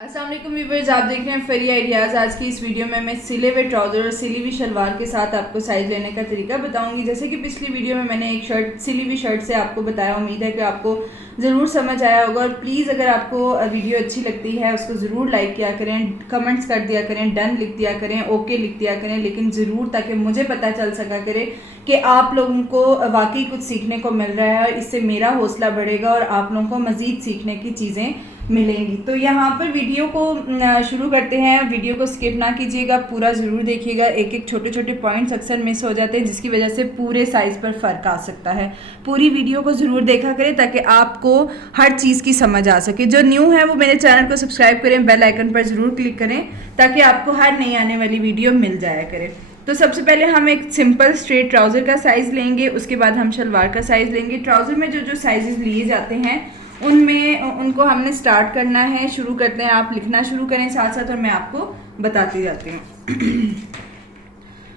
अस्सलाम वालेकुम व्यूअर्स, आप देख रहे हैं फेरी आइडियाज़। आज की इस वीडियो में मैं सिले हुए ट्राउज़र और सिली हुई शलवार के साथ आपको साइज़ लेने का तरीका बताऊंगी। जैसे कि पिछली वीडियो में मैंने एक शर्ट सिली हुई शर्ट से आपको बताया, उम्मीद है कि आपको ज़रूर समझ आया होगा। और प्लीज़ अगर आपको वीडियो अच्छी लगती है उसको ज़रूर लाइक किया करें, कमेंट्स कर दिया करें, डन लिख दिया करें, ओके लिख दिया करें, लेकिन ज़रूर, ताकि मुझे पता चल सका करे कि आप लोगों को वाकई कुछ सीखने को मिल रहा है। इससे मेरा हौसला बढ़ेगा और आप लोगों को मज़ीद सीखने की चीज़ें मिलेंगी। तो यहाँ पर वीडियो को शुरू करते हैं। वीडियो को स्किप ना कीजिएगा, पूरा ज़रूर देखिएगा। एक एक छोटे छोटे पॉइंट्स अक्सर मिस हो जाते हैं जिसकी वजह से पूरे साइज़ पर फ़र्क आ सकता है। पूरी वीडियो को ज़रूर देखा करें ताकि आपको हर चीज़ की समझ आ सके। जो न्यू है वो मेरे चैनल को सब्सक्राइब करें, बेल आइकन पर ज़रूर क्लिक करें ताकि आपको हर नई आने वाली वीडियो मिल जाया करे। तो सबसे पहले हम एक सिंपल स्ट्रेट ट्राउज़र का साइज़ लेंगे, उसके बाद हम शलवार का साइज़ लेंगे। ट्राउज़र में जो जो साइज़ लिए जाते हैं उनको हमने स्टार्ट करना है, शुरू करते हैं। आप लिखना शुरू करें साथ साथ और मैं आपको बताती जाती हूँ।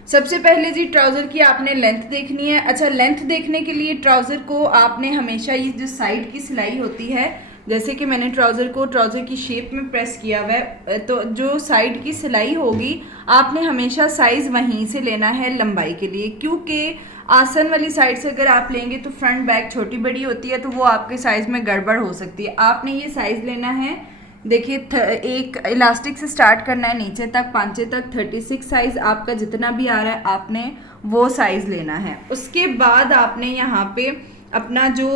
सबसे पहले जी ट्राउज़र की आपने लेंथ देखनी है। अच्छा, लेंथ देखने के लिए ट्राउज़र को आपने हमेशा ये जो साइड की सिलाई होती है, जैसे कि मैंने ट्राउज़र की शेप में प्रेस किया हुआ है, तो जो साइड की सिलाई होगी आपने हमेशा साइज़ वहीं से लेना है लंबाई के लिए, क्योंकि आसन वाली साइड से अगर आप लेंगे तो फ्रंट बैक छोटी बड़ी होती है, तो वो आपके साइज़ में गड़बड़ हो सकती है। आपने ये साइज़ लेना है, देखिए एक इलास्टिक से स्टार्ट करना है नीचे तक, पांचे तक। 36 साइज़ आपका जितना भी आ रहा है आपने वो साइज़ लेना है। उसके बाद आपने यहाँ पे अपना जो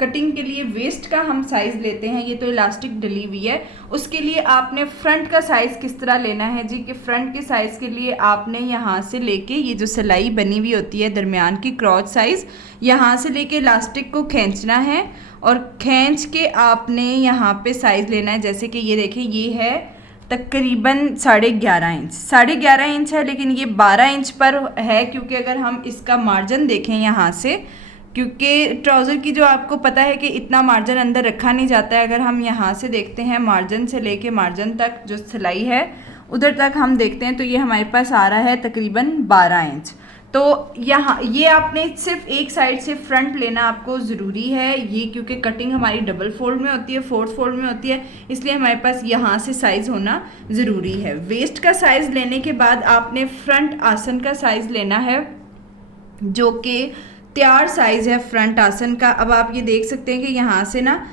कटिंग के लिए वेस्ट का हम साइज़ लेते हैं, ये तो इलास्टिक डली हुई है, उसके लिए आपने फ्रंट का साइज़ किस तरह लेना है जी, कि फ्रंट के साइज़ के लिए आपने यहाँ से लेके ये जो सिलाई बनी हुई होती है दरमियान की क्रॉच साइज़, यहाँ से लेके इलास्टिक को खींचना है और खींच के आपने यहाँ पे साइज़ लेना है। जैसे कि ये देखें, ये है तकरीबन 11.5 इंच, 11.5 इंच है, लेकिन ये 12 इंच पर है, क्योंकि अगर हम इसका मार्जिन देखें यहाँ से, क्योंकि ट्राउज़र की जो आपको पता है कि इतना मार्जिन अंदर रखा नहीं जाता है। अगर हम यहाँ से देखते हैं मार्जिन से लेके मार्जिन तक जो सिलाई है उधर तक हम देखते हैं, तो ये हमारे पास आ रहा है तकरीबन 12 इंच। तो यहाँ ये आपने सिर्फ एक साइड से फ्रंट लेना आपको ज़रूरी है, ये क्योंकि कटिंग हमारी डबल फोल्ड में होती है, फोर्थ फोल्ड में होती है, इसलिए हमारे पास यहाँ से साइज़ होना ज़रूरी है। वेस्ट का साइज़ लेने के बाद आपने फ्रंट आसन का साइज़ लेना है, जो कि तैयार साइज़ है फ्रंट आसन का। अब आप ये देख सकते हैं कि यहाँ से ना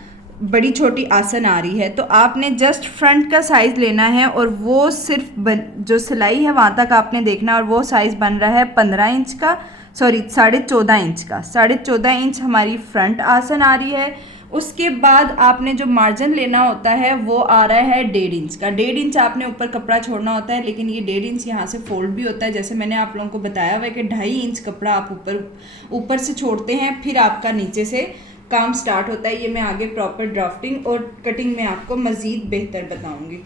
बड़ी छोटी आसन आ रही है, तो आपने जस्ट फ्रंट का साइज़ लेना है और वो सिर्फ जो सिलाई है वहाँ तक आपने देखना, और वो साइज़ बन रहा है 15 इंच का, सॉरी 14.5 इंच का। 14.5 इंच हमारी फ्रंट आसन आ रही है। उसके बाद आपने जो मार्जिन लेना होता है वो आ रहा है 1.5 इंच का। 1.5 इंच आपने ऊपर कपड़ा छोड़ना होता है, लेकिन ये 1.5 इंच यहाँ से फोल्ड भी होता है। जैसे मैंने आप लोगों को बताया हुआ है कि 2.5 इंच कपड़ा आप ऊपर से छोड़ते हैं, फिर आपका नीचे से काम स्टार्ट होता है। ये मैं आगे प्रॉपर ड्राफ्टिंग और कटिंग में आपको मज़ीद बेहतर बताऊँगी।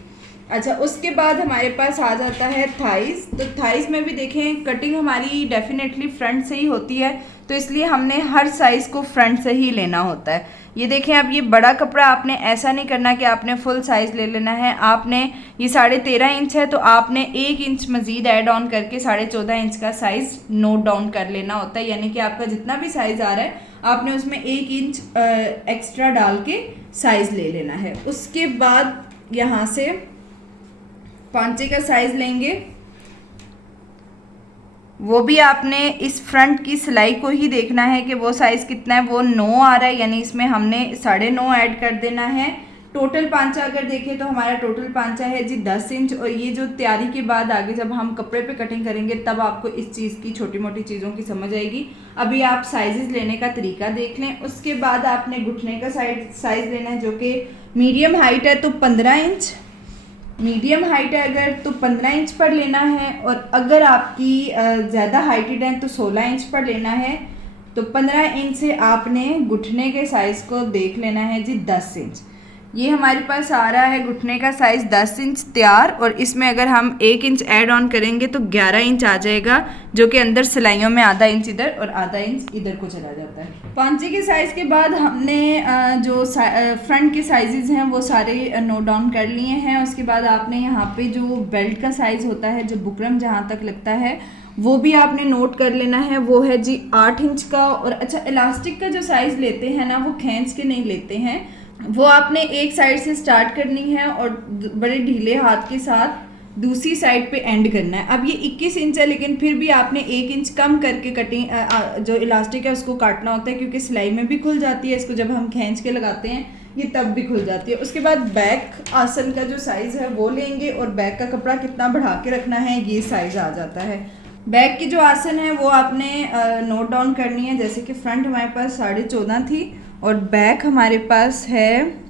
अच्छा, उसके बाद हमारे पास आ जाता है थाइज़। तो थाइज़ में भी देखें कटिंग हमारी डेफिनेटली फ्रंट से ही होती है, तो इसलिए हमने हर साइज़ को फ्रंट से ही लेना होता है। ये देखें, अब ये बड़ा कपड़ा आपने ऐसा नहीं करना कि आपने फुल साइज़ ले लेना है। आपने ये 13.5 इंच है, तो आपने 1 इंच मज़ीद ऐड ऑन करके 14.5 इंच का साइज़ नोट डाउन कर लेना होता है। यानी कि आपका जितना भी साइज़ आ रहा है आपने उसमें 1 इंच एक्स्ट्रा डाल के साइज़ ले लेना है। उसके बाद यहाँ से पांचे का साइज़ लेंगे, वो भी आपने इस फ्रंट की सिलाई को ही देखना है कि वो साइज़ कितना है। वो 9 आ रहा है, यानी इसमें हमने 9.5 ऐड कर देना है। टोटल पांचा अगर देखें तो हमारा टोटल पांचा है जी 10 इंच। और ये जो तैयारी के बाद आगे जब हम कपड़े पे कटिंग करेंगे तब आपको इस चीज़ की छोटी मोटी चीज़ों की समझ आएगी। अभी आप साइज़ लेने का तरीका देख लें। उसके बाद आपने घुटने का साइज़ लेना है, जो कि मीडियम हाइट है तो 15 इंच, मीडियम हाइट है अगर तो 15 इंच पर लेना है, और अगर आपकी ज़्यादा हाइटेड है तो 16 इंच पर लेना है। तो 15 इंच से आपने घुटने के साइज़ को देख लेना है जी 10 इंच। ये हमारे पास आ रहा है घुटने का साइज़ 10 इंच तैयार, और इसमें अगर हम 1 इंच ऐड ऑन करेंगे तो 11 इंच आ जाएगा, जो कि अंदर सिलाइयों में आधा इंच इधर और आधा इंच इधर को चला जाता है। पांचे के साइज़ के बाद हमने जो फ्रंट के साइजेस हैं वो सारे नोट डाउन कर लिए हैं। उसके बाद आपने यहाँ पे जो बेल्ट का साइज़ होता है, जो बुकरम जहाँ तक लगता है, वो भी आपने नोट कर लेना है। वो है जी 8 इंच का। और अच्छा, इलास्टिक का जो साइज़ लेते हैं ना वो खींच के नहीं लेते हैं, वो आपने एक साइड से स्टार्ट करनी है और बड़े ढीले हाथ के साथ दूसरी साइड पे एंड करना है। अब ये 21 इंच है, लेकिन फिर भी आपने 1 इंच कम करके कटिंग जो इलास्टिक है उसको काटना होता है, क्योंकि सिलाई में भी खुल जाती है। इसको जब हम खींच के लगाते हैं ये तब भी खुल जाती है। उसके बाद बैक आसन का जो साइज़ है वो लेंगे और बैक का कपड़ा कितना बढ़ा के रखना है ये साइज़ आ जाता है। बैक की जो आसन है वो आपने नोट डाउन करनी है। जैसे कि फ्रंट हमारे पास 14.5 थी और बैक हमारे पास है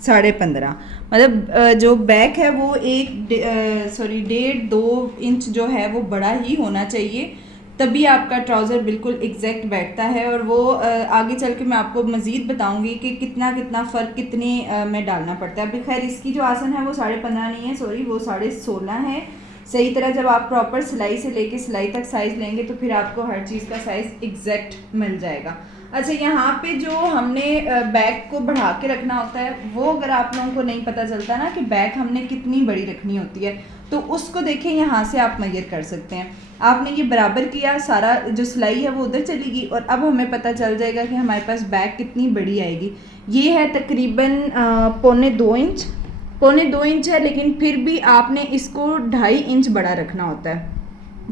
15.5। मतलब जो बैक है वो 1.5-2 इंच जो है वो बड़ा ही होना चाहिए, तभी आपका ट्राउज़र बिल्कुल एग्जैक्ट बैठता है। और वो आगे चल के मैं आपको मज़ीद बताऊंगी कि कितना कितना फ़र्क कितने में डालना पड़ता है। अभी खैर इसकी जो आसन है वो 15.5 नहीं है, सॉरी, वो 16.5 है। सही तरह जब आप प्रॉपर सिलाई से लेके सिलाई तक साइज़ लेंगे तो फिर आपको हर चीज़ का साइज़ एग्जैक्ट मिल जाएगा। अच्छा, यहाँ पे जो हमने बैक को बढ़ा के रखना होता है वो अगर आप लोगों को नहीं पता चलता ना कि बैक हमने कितनी बड़ी रखनी होती है, तो उसको देखें यहाँ से आप मेजर कर सकते हैं। आपने ये बराबर किया, सारा जो सिलाई है वो उधर चलेगी और अब हमें पता चल जाएगा कि हमारे पास बैक कितनी बड़ी आएगी। ये है तकरीबन 1.25 इंच है, लेकिन फिर भी आपने इसको 2.5 इंच बड़ा रखना होता है,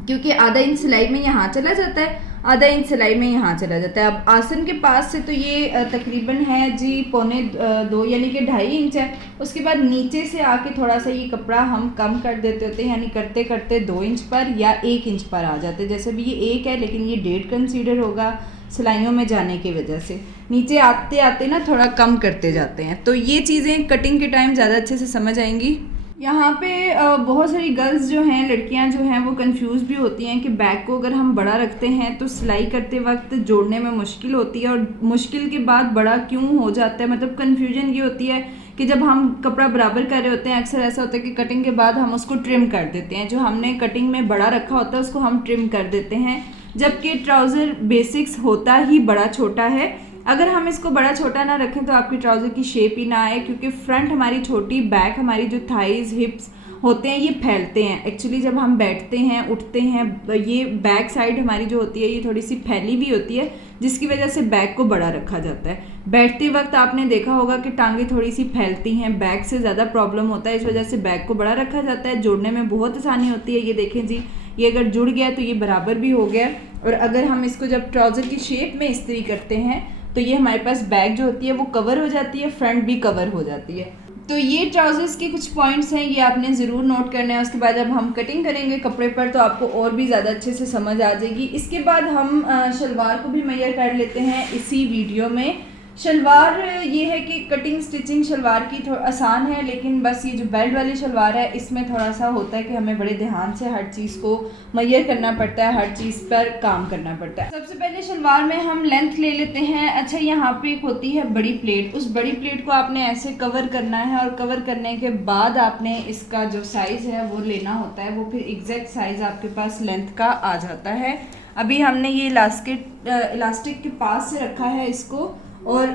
क्योंकि आधा इंच सिलाई में यहाँ चला जाता है, आधा इंच सिलाई में यहाँ चला जाता है। अब आसन के पास से तो ये तकरीबन है जी 1.25 यानी कि 2.5 इंच है। उसके बाद नीचे से आके थोड़ा सा ये कपड़ा हम कम कर देते होते हैं, यानी करते करते 2 इंच पर या 1 इंच पर आ जाते हैं। जैसे भी ये 1 है लेकिन ये 1.5 कंसीडर होगा सिलाइयों में जाने की वजह से। नीचे आते आते ना थोड़ा कम करते जाते हैं, तो ये चीज़ें कटिंग के टाइम ज़्यादा अच्छे से समझ आएंगी। यहाँ पे बहुत सारी गर्ल्स जो हैं, लड़कियाँ जो हैं वो कंफ्यूज भी होती हैं कि बैक को अगर हम बड़ा रखते हैं तो सिलाई करते वक्त जोड़ने में मुश्किल होती है, और मुश्किल के बाद बड़ा क्यों हो जाता है। मतलब कन्फ्यूजन ये होती है कि जब हम कपड़ा बराबर कर रहे होते हैं अक्सर ऐसा होता है कि कटिंग के बाद हम उसको ट्रिम कर देते हैं, जो हमने कटिंग में बड़ा रखा होता है उसको हम ट्रिम कर देते हैं, जबकि ट्राउज़र बेसिक्स होता ही बड़ा छोटा है। अगर हम इसको बड़ा छोटा ना रखें तो आपकी ट्राउज़र की शेप ही ना आए, क्योंकि फ्रंट हमारी छोटी, बैक हमारी जो थाइज़ हिप्स होते हैं ये फैलते हैं। एक्चुअली जब हम बैठते हैं उठते हैं ये बैक साइड हमारी जो होती है ये थोड़ी सी फैली हुई होती है, जिसकी वजह से बैक को बड़ा रखा जाता है। बैठते वक्त आपने देखा होगा कि टांगे थोड़ी सी फैलती हैं, बैक से ज़्यादा प्रॉब्लम होता है, इस वजह से बैक को बड़ा रखा जाता है। जोड़ने में बहुत आसानी होती है। ये देखें जी, ये अगर जुड़ गया तो ये बराबर भी हो गया। और अगर हम इसको जब ट्राउज़र की शेप में इस्त्री करते हैं तो ये हमारे पास बैक जो होती है वो कवर हो जाती है, फ्रंट भी कवर हो जाती है। तो ये ट्राउज़र्स के कुछ पॉइंट्स हैं, ये आपने ज़रूर नोट करना है। उसके बाद जब हम कटिंग करेंगे कपड़े पर तो आपको और भी ज़्यादा अच्छे से समझ आ जाएगी। इसके बाद हम शलवार को भी मेजर कर लेते हैं इसी वीडियो में। शलवार ये है कि कटिंग स्टिचिंग शलवार की थोड़ा आसान है, लेकिन बस ये जो बेल्ट वाली शलवार है इसमें थोड़ा सा होता है कि हमें बड़े ध्यान से हर चीज़ को मेजर करना पड़ता है, हर चीज़ पर काम करना पड़ता है। सबसे पहले शलवार में हम लेंथ ले लेते हैं। अच्छा, यहाँ पे एक होती है बड़ी प्लेट, उस बड़ी प्लेट को आपने ऐसे कवर करना है और कवर करने के बाद आपने इसका जो साइज़ है वो लेना होता है, वो फिर एग्जैक्ट साइज़ आपके पास लेंथ का आ जाता है। अभी हमने ये इलास्टिक के पास से रखा है इसको, और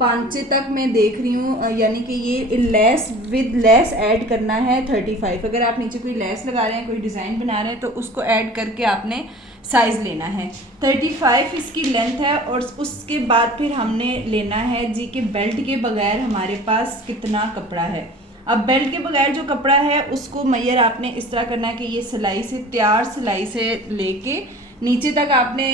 पांचे तक मैं देख रही हूँ, यानी कि ये लेस विद लेस ऐड करना है 35। अगर आप नीचे कोई लेस लगा रहे हैं, कोई डिज़ाइन बना रहे हैं तो उसको ऐड करके आपने साइज़ लेना है। 35 इसकी लेंथ है। और उसके बाद फिर हमने लेना है जी कि बेल्ट के बगैर हमारे पास कितना कपड़ा है। अब बेल्ट के बगैर जो कपड़ा है उसको मेजर आपने इस तरह करना है कि ये सिलाई से, तैयार सिलाई से लेके नीचे तक आपने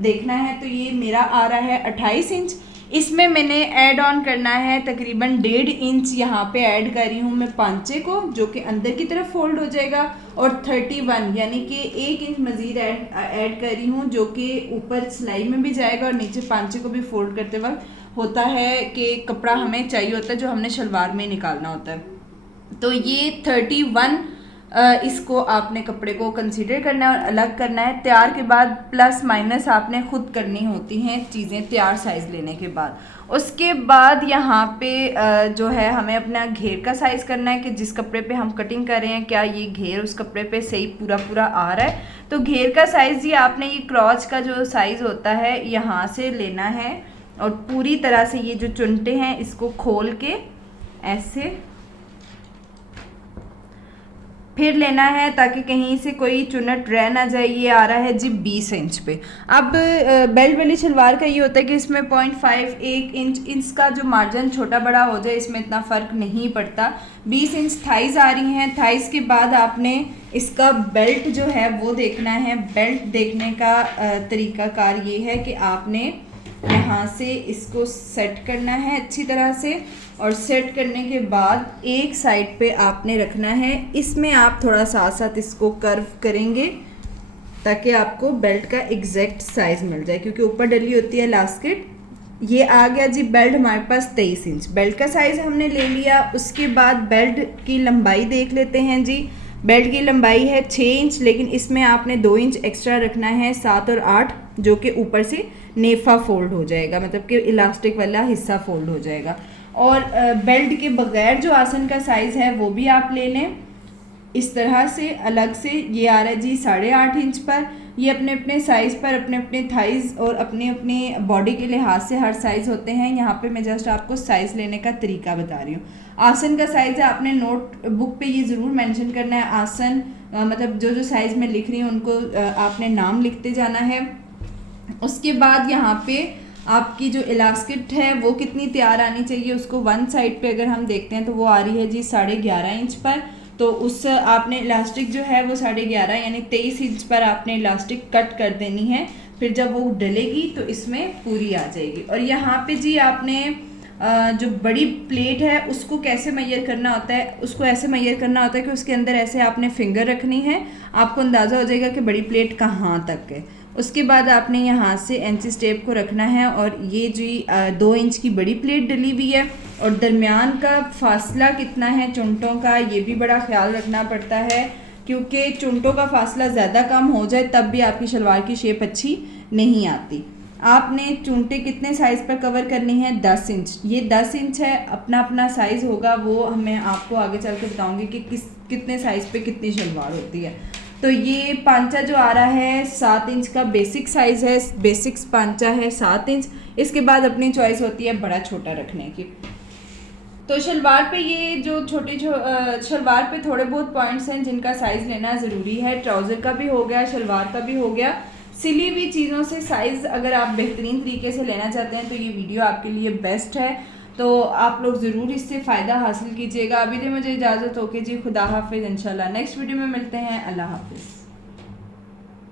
देखना है। तो ये मेरा आ रहा है 28 इंच। इसमें मैंने ऐड ऑन करना है तकरीबन 1.5 इंच, यहाँ पे ऐड कर रही हूँ मैं पांचे को, जो कि अंदर की तरफ फोल्ड हो जाएगा, और 31 यानी कि 1 इंच मज़ीद ऐड कर रही हूँ, जो कि ऊपर सिलाई में भी जाएगा और नीचे पांचे को भी फोल्ड करते वक्त होता है कि कपड़ा हमें चाहिए होता है जो हमने शलवार में निकालना होता है। तो ये 31 इसको आपने कपड़े को कंसीडर करना है और अलग करना है। तैयार के बाद प्लस माइनस आपने खुद करनी होती हैं चीज़ें तैयार साइज़ लेने के बाद। उसके बाद यहाँ पे जो है हमें अपना घेर का साइज़ करना है कि जिस कपड़े पे हम कटिंग कर रहे हैं क्या ये घेर उस कपड़े पे सही पूरा आ रहा है। तो घेर का साइज़ ये आपने ये क्रॉच का जो साइज़ होता है यहाँ से लेना है, और पूरी तरह से ये जो चुनटे हैं इसको खोल के ऐसे फिर लेना है ताकि कहीं से कोई चुनट रह ना जाए। ये आ रहा है जी 20 इंच पे। अब बेल्ट वाली शलवार का ये होता है कि इसमें 0.5 1 इंच इसका जो मार्जिन छोटा बड़ा हो जाए इसमें इतना फ़र्क नहीं पड़ता। 20 इंच थाइज़ आ रही हैं। थाइज़ के बाद आपने इसका बेल्ट जो है वो देखना है। बेल्ट देखने का तरीक़ाकार ये है कि आपने यहाँ से इसको सेट करना है अच्छी तरह से, और सेट करने के बाद एक साइड पे आपने रखना है। इसमें आप थोड़ा साथ साथ इसको कर्व करेंगे ताकि आपको बेल्ट का एग्जैक्ट साइज़ मिल जाए, क्योंकि ऊपर डली होती है इलास्टिक। ये आ गया जी बेल्ट हमारे पास 23 इंच। बेल्ट का साइज़ हमने ले लिया। उसके बाद बेल्ट की लंबाई देख लेते हैं जी। बेल्ट की लंबाई है 6 इंच, लेकिन इसमें आपने 2 इंच एक्स्ट्रा रखना है, 7 और 8, जो कि ऊपर से नेफा फोल्ड हो जाएगा, मतलब कि इलास्टिक वाला हिस्सा फोल्ड हो जाएगा। और बेल्ट के बगैर जो आसन का साइज़ है वो भी आप ले लें इस तरह से अलग से। ये आ रहा है जी 8.5 इंच पर। ये अपने अपने साइज़ पर अपने अपने थाइज़ और अपने अपने बॉडी के लिहाज से हर साइज़ होते हैं। यहाँ पे मैं जस्ट आपको साइज़ लेने का तरीका बता रही हूँ। आसन का साइज़ है, आपने नोट बुक पे ये ज़रूर मेंशन करना है। आसन मतलब जो जो साइज़ में लिख रही हूँ उनको आपने नाम लिखते जाना है। उसके बाद यहाँ पे आपकी जो इलास्टिक है वो कितनी तैयार आनी चाहिए, उसको वन साइड पे अगर हम देखते हैं तो वो आ रही है जी 11.5 इंच पर। तो उस आपने इलास्टिक जो है वो 11.5 यानी 23 इंच पर आपने इलास्टिक कट कर देनी है। फिर जब वो डलेगी तो इसमें पूरी आ जाएगी। और यहाँ पे जी आपने जो बड़ी प्लेट है उसको कैसे मैयर करना होता है, उसको ऐसे मैयर करना होता है कि उसके अंदर ऐसे आपने फिंगर रखनी है, आपको अंदाज़ा हो जाएगा कि बड़ी प्लेट कहाँ तक है। उसके बाद आपने यहाँ से इंची टेप को रखना है, और ये जी 2 इंच की बड़ी प्लेट डली हुई है। और दरमियान का फासला कितना है चुनटों का, ये भी बड़ा ख्याल रखना पड़ता है, क्योंकि चुनटों का फासला ज़्यादा कम हो जाए तब भी आपकी शलवार की शेप अच्छी नहीं आती। आपने चुनटे कितने साइज़ पर कवर करनी है, 10 इंच। ये 10 इंच है, अपना अपना साइज़ होगा, वो मैं आपको आगे चल के बताऊँगी कि कितने साइज़ पे कितनी शलवार होती है। तो ये पांचा जो आ रहा है 7 इंच का बेसिक साइज़ है, बेसिक्स पांचा है 7 इंच। इसके बाद अपनी चॉइस होती है बड़ा छोटा रखने की। तो शलवार पे ये जो शलवार पे थोड़े बहुत पॉइंट्स हैं जिनका साइज़ लेना ज़रूरी है। ट्राउज़र का भी हो गया, शलवार का भी हो गया। सिली हुई चीज़ों से साइज़ अगर आप बेहतरीन तरीके से लेना चाहते हैं तो ये वीडियो आपके लिए बेस्ट है। तो आप लोग ज़रूर इससे फ़ायदा हासिल कीजिएगा। अभी दे मुझे इजाज़त हो के जी, खुदा हाफिज़। इंशाल्लाह नेक्स्ट वीडियो में मिलते हैं। अल्लाह हाफिज़।